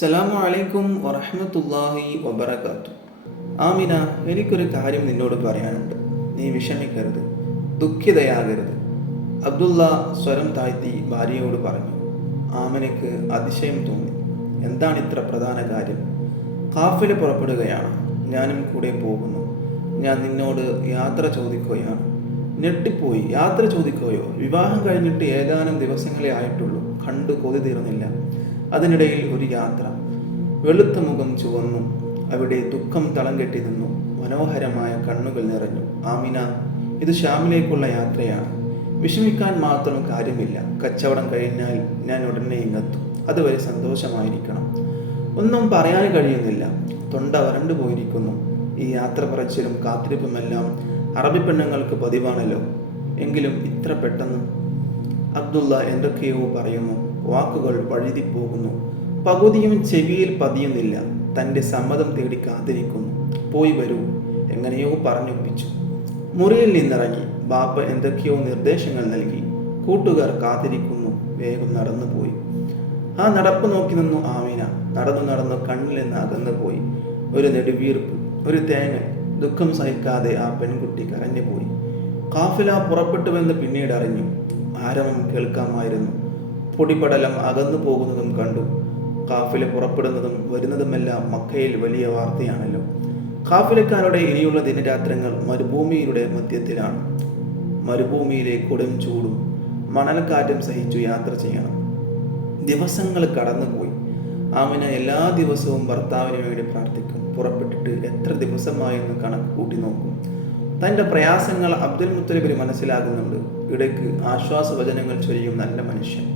അസ്സലാമു അലൈക്കും വറഹ്മത്തുള്ളാഹി വബറകാത്തു. ആമിന, എനിക്കൊരു കാര്യം നിന്നോട് പറയാനുണ്ട്. നീ വിഷമിക്കരുത്, ദുഃഖിതയാകരുത്. അബ്ദുള്ള സ്വരം താഴ്ത്തി ഭാര്യയോട് പറഞ്ഞു. ആമിനയ്ക്ക് അതിശയം തോന്നി. എന്താണ് ഇത്ര പ്രധാന കാര്യം? കാഫില പുറപ്പെടുകയാണ്, ഞാനും കൂടെ പോകുന്നു. ഞാൻ നിന്നോട് യാത്ര ചോദിക്കുകയാണ്. ഞെട്ടിപ്പോയി. യാത്ര ചോദിക്കുകയോ? വിവാഹം കഴിഞ്ഞിട്ട് ഏതാനും ദിവസങ്ങളെ ആയിട്ടുള്ളൂ, കണ്ടു കൊതി തീർന്നില്ല. അതിനിടയിൽ ഒരു യാത്ര. വെളുത്ത മുഖം ചുവന്നു, അവിടെ ദുഃഖം തളം കെട്ടി നിന്നു. മനോഹരമായ കണ്ണുകൾ നിറഞ്ഞു. ആമിന, ഇത് ഷാമിലേക്കുള്ള യാത്രയാണ്. വിഷമിക്കാൻ മാത്രം കാര്യമില്ല. കച്ചവടം കഴിഞ്ഞാൽ ഞാൻ ഉടനെ ഇങ്ങെത്തും. അതുവരെ സന്തോഷമായിരിക്കണം. ഒന്നും പറയാൻ കഴിയുന്നില്ല. തൊണ്ട വരണ്ടു പോയിരിക്കുന്നു. ഈ യാത്ര പറച്ചിലും കാത്തിരിപ്പുമെല്ലാം അറബി പെണ്ണുങ്ങൾക്ക് പതിവാണല്ലോ. എങ്കിലും ഇത്ര പെട്ടെന്ന്? അബ്ദുള്ള എന്തൊക്കെയോ പറയുന്നു. വാക്കുകൾ വഴുതിപ്പോകുന്നു. പകുതിയും ചെവിയിൽ പതിയുന്നില്ല. തൻ്റെ സമ്മതം തേടി കാത്തിരിക്കുന്നു. പോയി വരൂ, എങ്ങനെയോ പറഞ്ഞൊപ്പിച്ചു. മുറിയിൽ നിന്നിറങ്ങി. ബാപ്പ എന്തൊക്കെയോ നിർദ്ദേശങ്ങൾ നൽകി. കൂട്ടുകാർ കാത്തിരിക്കുന്നു. വേഗം നടന്നുപോയി. ആ നടപ്പ് നോക്കി നിന്നു ആമിന. നടന്നു കണ്ണിൽ നിന്ന് അകന്നുപോയി. ഒരു നെടുവീർപ്പ്, ഒരു തേങ്ങൽ. ദുഃഖം സഹിക്കാതെ ആ പെൺകുട്ടി കരഞ്ഞുപോയി. കാഫില പുറപ്പെട്ടുവെന്ന് പിന്നീട് അറിഞ്ഞു. ആരവം കേൾക്കാമായിരുന്നു. പൊടിപടലം അകന്നു പോകുന്നതും കണ്ടു. കാഫില പുറപ്പെടുന്നതും വരുന്നതുമെല്ലാം മക്കയിൽ വലിയ വാർത്തയാണല്ലോ. കാഫിലക്കാരുടെ ഇനിയുള്ള ദിനരാത്രങ്ങൾ മരുഭൂമിയുടെ മധ്യത്തിലാണ്. മരുഭൂമിയിലെ കൊടും ചൂടും മണൽക്കാറ്റും സഹിച്ചു യാത്ര ചെയ്യണം. ദിവസങ്ങൾ കടന്നുപോയി. ആമിന എല്ലാ ദിവസവും ഭർത്താവിന് വേണ്ടി പ്രാർത്ഥിക്കും. പുറപ്പെട്ടിട്ട് എത്ര ദിവസമായെന്ന് കണക്ക് കൂട്ടി നോക്കും. തൻ്റെ പ്രയാസങ്ങൾ അബ്ദുൽ മുത്തലിബിന് മനസ്സിലാകുന്നുണ്ട്. ഇടയ്ക്ക് ആശ്വാസവചനങ്ങൾ ചൊരിയും നല്ല മനുഷ്യൻ.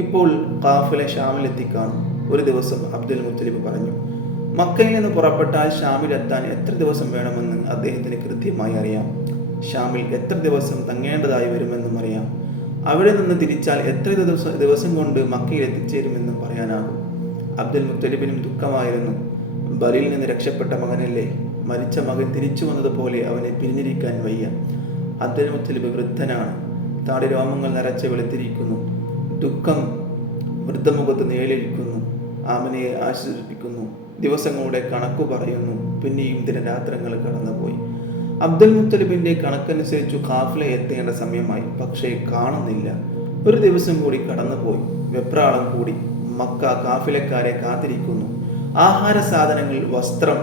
ഇപ്പോൾ കാഫില ഷാമിലെത്തിക്കാണും. ഒരു ദിവസം അബ്ദുൽ മുത്തലിബ് പറഞ്ഞു, മക്കയിൽ നിന്ന് പുറപ്പെട്ടാൽ ഷാമിലെത്താൻ എത്ര ദിവസം വേണമെന്ന് അദ്ദേഹത്തിന് കൃത്യമായി അറിയാം. ഷാമിൽ എത്ര ദിവസം തങ്ങേണ്ടതായി വരുമെന്നും അറിയാം. അവിടെ നിന്ന് തിരിച്ചാൽ എത്ര ദിവസം കൊണ്ട് മക്കയിൽ എത്തിച്ചേരുമെന്നും പറയാനാകും. അബ്ദുൽ മുത്തലിബിനും ദുഃഖമായിരുന്നു. ബലിയിൽ നിന്ന് രക്ഷപ്പെട്ട മകനല്ലേ. മരിച്ച മകൻ തിരിച്ചു വന്നതുപോലെ അവനെ പിരിഞ്ഞിരിക്കാൻ വയ്യ. അബ്ദുൽ മുത്തലിബ് വൃദ്ധനാണ്. താടി രോമങ്ങൾ നിറച്ച് വെളുത്തിരിക്കുന്നു. ദുഃഖം വൃദ്ധമുഖത്ത് നേളിരിക്കുന്നു. ആമിനയെ ആശ്വസിപ്പിക്കുന്നു. ദിവസങ്ങളുടെ കണക്കു പറയുന്നു. പിന്നെയും ദിനരാത്രങ്ങൾ കടന്നുപോയി. അബ്ദുൽ മുത്തലിബിന്റെ കണക്കനുസരിച്ചു കാഫില എത്തേണ്ട സമയമായി. പക്ഷേ കാണുന്നില്ല. ഒരു ദിവസം കൂടി കടന്നുപോയി. വെപ്രാളം കൂടി. മക്ക കാഫിലക്കാരെ കാത്തിരിക്കുന്നു. ആഹാര സാധനങ്ങൾ, വസ്ത്രം,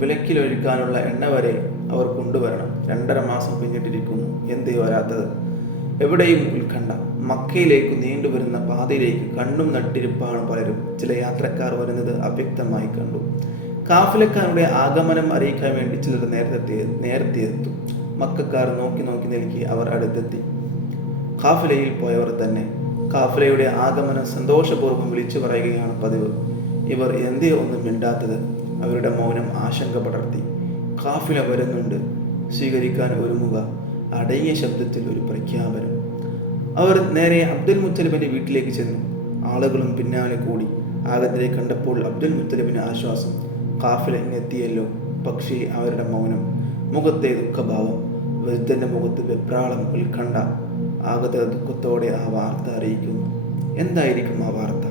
വിലക്കിലൊഴിക്കാനുള്ള എണ്ണ വരെ അവർ കൊണ്ടുവരണം. 2.5 മാസം പിന്നിട്ടിരിക്കുന്നു. എന്തേ വരാത്തത്? എവിടെയും ഉത്കണ്ഠ. മക്കയിലേക്ക് നീണ്ടുവരുന്ന പാതയിലേക്ക് കണ്ണും നട്ടിരിപ്പാണ് പലരും. ചില യാത്രക്കാർ വരുന്നത് അവ്യക്തമായി കണ്ടു. കാഫിലക്കാരുടെ ആഗമനം അറിയിക്കാൻ വേണ്ടി ചിലർ നേരത്തെ എത്തും. മക്കക്കാർ നോക്കി നിൽക്കി അവർ അടുത്തെത്തി. കാഫിലയിൽ പോയവർ തന്നെ. കാഫിലയുടെ ആഗമനം സന്തോഷപൂർവ്വം വിളിച്ചു പറയുകയാണ് പതിവ്. ഇവർ എന്തേ ഒന്നും മിണ്ടാത്തത്? അവരുടെ മൗനം ആശങ്ക പടർത്തി. കാഫില വരുന്നുണ്ട്, സ്വീകരിക്കാൻ ഒരുങ്ങുക. അടങ്ങിയ ശബ്ദത്തിൽ ഒരു പ്രഖ്യാപനം. അവർ നേരെ അബ്ദുൽ മുത്തലിബിന്റെ വീട്ടിലേക്ക് ചെന്നു. ആളുകളും പിന്നാലെ കൂടി. ആഗതരെ കണ്ടപ്പോൾ അബ്ദുൽ മുത്തലിബിന് ആശ്വാസം. കാഫില ഇങ്ങെത്തിയല്ലോ. പക്ഷേ അവരുടെ മൗനം, മുഖത്തെ ദുഃഖഭാവം. വൃദ്ധന്റെ മുഖത്ത് വെപ്രാളം, ഉത്കണ്ഠ. ആഗത ദുഃഖത്തോടെ ആ വാർത്ത അറിയിക്കുന്നു. എന്തായിരിക്കും ആ വാർത്ത?